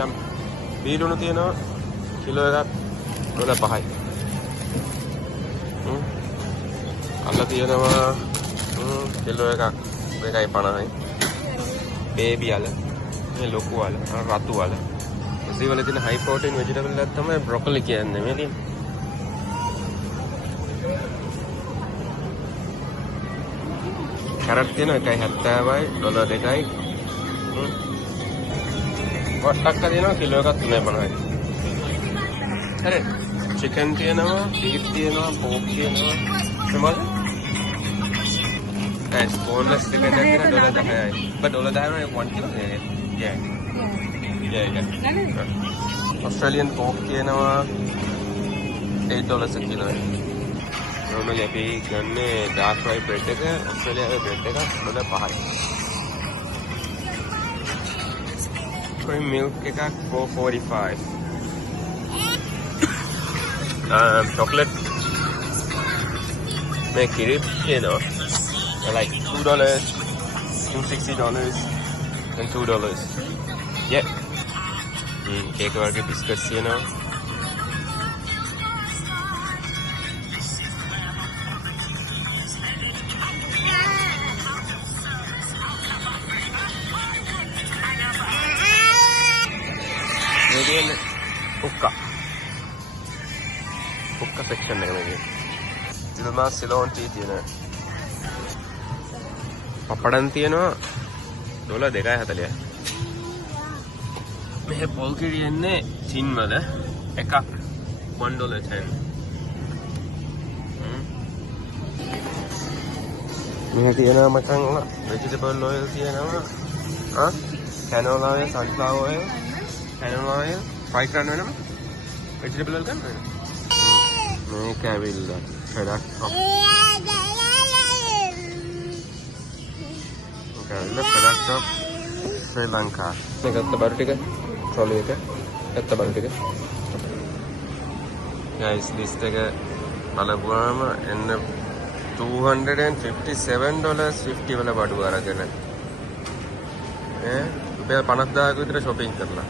දැන් බීලුණු තියෙනවා කිලෝ එකක් $5යි. අල්ල තියෙනවා කිලෝ එකක් $2.50යි. බේබි අල මේ ලොකු අල රතු අල. ඉතින් වල තියෙන හයි ප්‍රෝටීන් වෙජිටබල් එකක් තමයි බ්‍රොකොලි කියන්නේ මේ තියෙන්නේ. කැරට් තියෙනවා 1.70යි $2යි. වට්ටක්ක තියෙනවා කිලෝ එකක් $3.50යි. හරි. චිකන් තියෙනවා, බීෆ් තියෙනවා, පෝක් තියෙනවා. මොකද? boneless chicken එක $10යි. but $10යි 1 kilo. Yeah. Australian pork තියෙනවා $8 a kilo. normally අපි ගන්නේ dark fried bread එක ඔස්ට්‍රේලියාවේ bread එක $5යි. cream milk එකක් $4.45. chocolate මේ කිරිප් කියනවා like $2 $60 and $2. yeah. cake වර්ගයේ biscuits තියෙනවා. මේකේ උක්කා section එක මේකේ. ඉතින් සිලෝන් ටී තියෙනවා. පපඩම් තියෙනවා $2.40යි. මෙහෙ පොල් කිරි එන්නේ ටින් වල එකක් $1.10. මෙහෙ තියෙනවා මචං vegetable oil තියෙනවා. canola oil, sunflower oil, canola oil, fry කරන්න වෙනම vegetable oil ගන්න වෙනවා. මේක ඇවිල්ලා ෆෙඩක් up. Product Sri Lanka. Ini kata baru tiga, trolley itu, kata baru tiga. Guys, this tiga malah buama and $257.50 wala baru aragan. Rupiah 50,000 itu shopping करला.